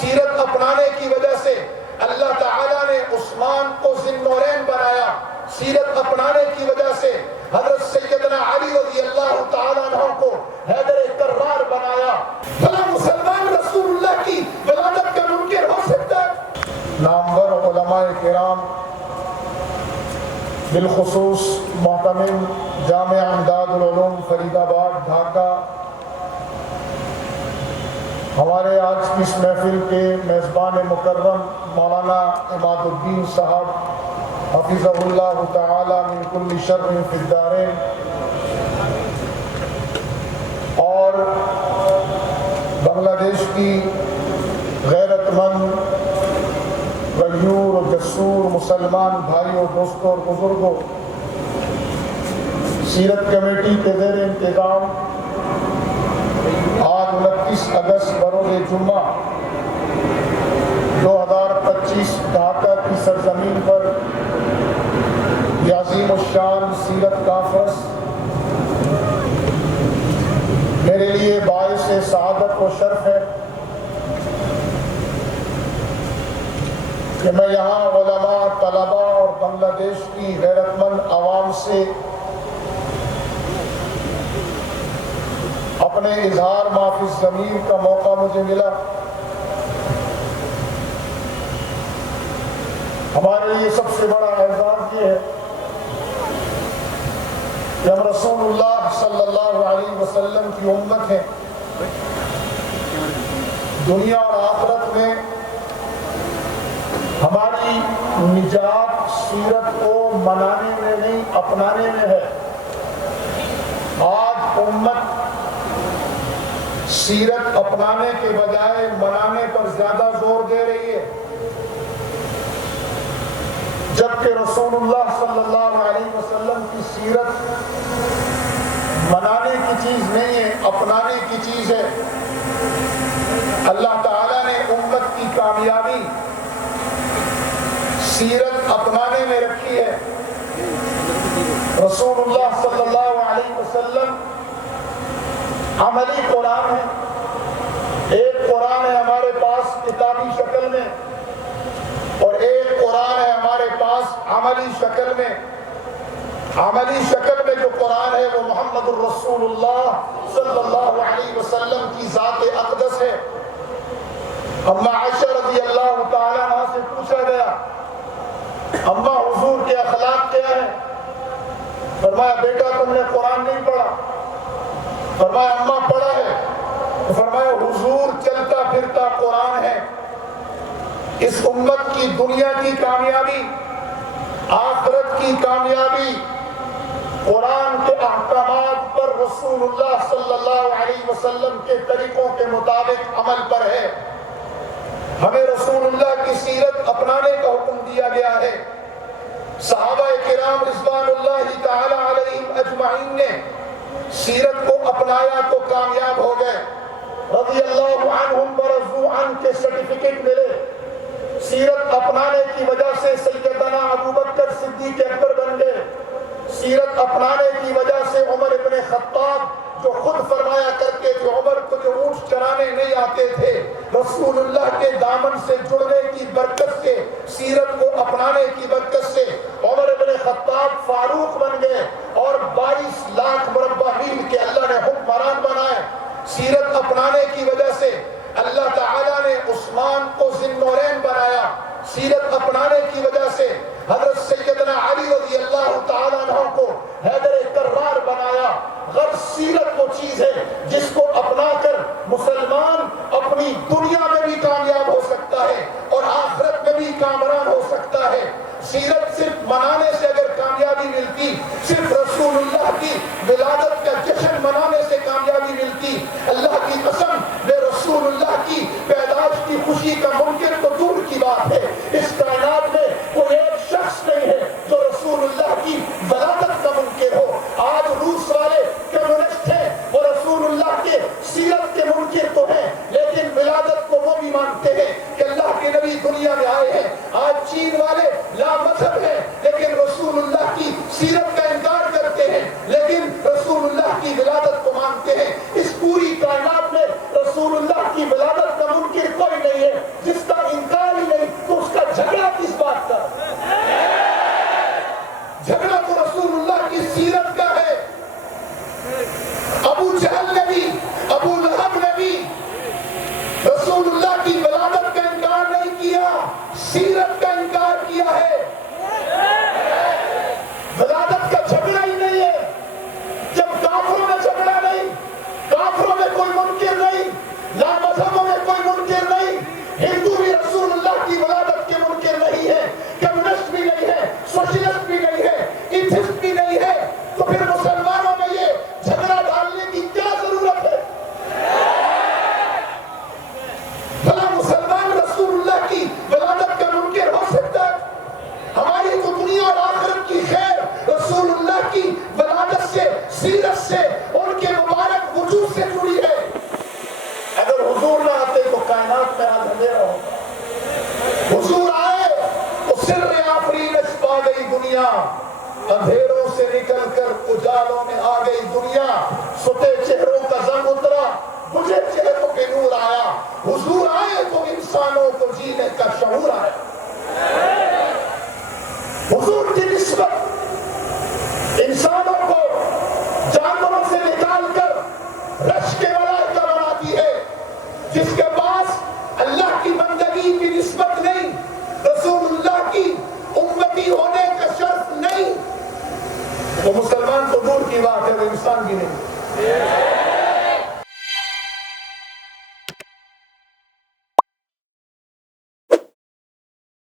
سیرت اپنانے کی وجہ سے اللہ تعالیٰ نے عثمان کو ذی النورین بنایا، سیرت اپنانے کی وجہ سے حضرت سیدنا علی رضی اللہ تعالیٰ عنہ کو حیدر کرار بنایا۔ بھلا مسلمان رسول اللہ کی ولادت کا منکر ہو سکتا ہے؟ نامور علماء کرام بالخصوص محتمم جامعہ امداد العلوم فرید آباد ڈھاکہ ہمارے آج کی اس محفل کے میزبان مکرم مولانا عماد الدین صاحب حفظہ اللہ تعالی من کل شر فی الدارین، اور بنگلہ دیش کی غیرت مند غیور و جسور مسلمان بھائیوں دوستوں اور بزرگوں، سیرت کمیٹی کے زیر انتظام آج 29 اگست بروز جمعہ 2025 ڈھاکہ کی سرزمین پر یہ عظیم الشان سیرت کانفرنس میرے لیے باعث سعادت و شرف ہے کہ میں یہاں علماء، طلباء اور بنگلہ دیش کی غیرت مند عوام سے اپنے اظہار ما فی الضمیر کا موقع مجھے ملا۔ ہمارے لیے سب سے بڑا اعزاز یہ ہے کہ ہم رسول اللہ صلی اللہ علیہ وسلم کی امت ہیں۔ دنیا اور آخرت میں ہماری نجات سیرت کو منانے میں نہیں اپنانے میں ہے۔ آج امت سیرت اپنانے کے بجائے منانے پر زیادہ زور دے رہی ہے، جبکہ رسول اللہ صلی اللہ علیہ وسلم کی سیرت منانے کی چیز نہیں ہے، اپنانے کی چیز ہے۔ اللہ تعالیٰ نے امت کی کامیابی سیرت اپنانے میں رکھی ہے۔ رسول اللہ صلی اللہ علیہ وسلم عملی قرآن ہے۔ ایک قرآن ہے ہمارے پاس کتابی شکل میں، اور ایک قرآن ہے ہمارے پاس عملی شکل میں۔ عملی شکل میں جو قرآن ہے وہ محمد الرسول اللہ صلی اللہ علیہ وسلم کی ذات اقدس ہے۔ اما عائشہ رضی اللہ تعالیٰ عنہ سے پوچھا گیا، اما حضور کے اخلاق کیا ہیں؟ فرمایا بیٹا تم نے قرآن نہیں پڑھا؟ فرمایا اماں پڑھا ہے۔ تو فرمایا حضور چلتا پھرتا قرآن ہے۔ اس امت کی دنیا کی کامیابی، آخرت کی کامیابی قرآن کے احکامات پر رسول اللہ صلی اللہ علیہ وسلم کے طریقوں کے مطابق عمل پر ہے۔ ہمیں رسول اللہ کی سیرت اپنانے کا حکم دیا گیا ہے۔ صحابہ کرام رضوان اللہ تعالی علیہم اجمعین نے سیرت کو اپنایا تو کامیاب ہو گئے۔ رضی اللہ عنہم ورضوا عنہ کے سرٹیفکیٹ ملے۔ سیرت اپنانے کی وجہ سے سیدنا ابوبکر صدیق اکبر بن گئے۔ سیرت اپنانے کی وجہ سے عمر ابن خطاب جو خود فرمایا کرتے تھے عمر کو جو اونٹ چرانے نہیں آتے تھے، رسول اللہ کے دامن سے جڑنے کی برکت سے، سیرت کو اپنانے کی برکت سے عمر ابن خطاب فاروق بن گئے اور 22 لاکھ مربع میل کے اللہ نے حکمران بنائے۔ سیرت اپنانے کی وجہ سے اللہ تعالیٰ نے عثمان کو ذی النورین بنایا۔ سیرت اپنانے کی وجہ سے حضرت سیدنا علی رضی اللہ تعالیٰ عنہ کو حیدر کرار بنایا۔ غرض سیرت وہ چیز ہے جس کو اپنا کر مسلمان اپنی دنیا میں بھی کامیاب ہو سکتا ہے اور آخرت میں بھی کامران ہو سکتا ہے۔ سیرت صرف منانے سے اگر کامیابی ملتی، صرف رسول اللہ کی ولادت کا جشن منانے سے کامیابی ملتی، اللہ کی قسم بے رسول اللہ کی پیدائش کی خوشی کا منکر تو دور کی بات ہے، اس کائنات میں کوئی ایک شخص نہیں ہے جو رسول اللہ کی ولادت کا منکر ہو۔ آج روس والے کمیونسٹ ہیں، وہ رسول اللہ کے سیرت کے منکر تو ہیں، لیکن ولادت کو وہ بھی مانتے ہیں کہ اللہ کے نبی دنیا میں آئے ہیں۔ آج چین والے لا مذہب ہیں لیکن رسول اللہ کی سیرت کا انکار کرتے ہیں، لیکن رسول اللہ کی ولادت کو مانتے ہیں۔ اس پوری کائنات میں رسول اللہ کی ولادت کا منکر کوئی نہیں ہے۔ ہے جس کا انکار ہی نہیں تو اس کا جھگڑا کس بات کا؟ جھگڑا تو رسول اللہ کی سیرت کا ہے۔ ابو جہل نے بھی، ابو لہب نے بھی رسول اللہ کی ولادت کا انکار نہیں کیا، سیرت کا انکار کیا ہے۔ ولادت کا جھگڑا ہی نہیں ہے۔ جب کافروں میں جھگڑا نہیں، کافروں میں کوئی منکر نہیں، لا مذہبوں میں کوئی منکر نہیں، ہندو بھی رسول اللہ کی ولادت کے منکر نہیں ہے، کمیونسٹ بھی نہیں ہے، سوشلسٹ بھی نہیں ہے، ایتھسٹ بھی نہیں ہے، تو پھر مسلمانوں میں یہ جھگڑا ڈالنے کی کیا ضرورت ہے؟ بھلا مسلمان رسول اللہ کی ولادت کا منکر ہو سکتا ہے؟ ہماری تو دنیا اور آخرت کی خیر رسول اللہ کی ولادت سے، سیرت سے، ان کے مبارک وجود سے جڑی ہے۔ اگر حضور نہ آتے تو کائنات میں آج اندھیرا ہوتا۔ حضور آئے تو سر آفرینش پا گئی دنیا، اندھیروں سے نکل کر اجالوں میں آ گئی دنیا، ستے چہروں کا زنگ اترا، بجھے چہروں پہ نور آیا۔ حضور آئے تو انسانوں کو جینے کا شعور آیا۔ حضور کی نسبت انسانوں کو جانوروں سے نکال کر رش کے ملائکہ بناتی ہے۔ جس کے پاس اللہ کی بندگی کی نسبت نہیں، رسول اللہ کی امتی ہونے کا شرف نہیں، وہ مسلمان تو دور کی بات ہے، وہ انسان بھی نہیں۔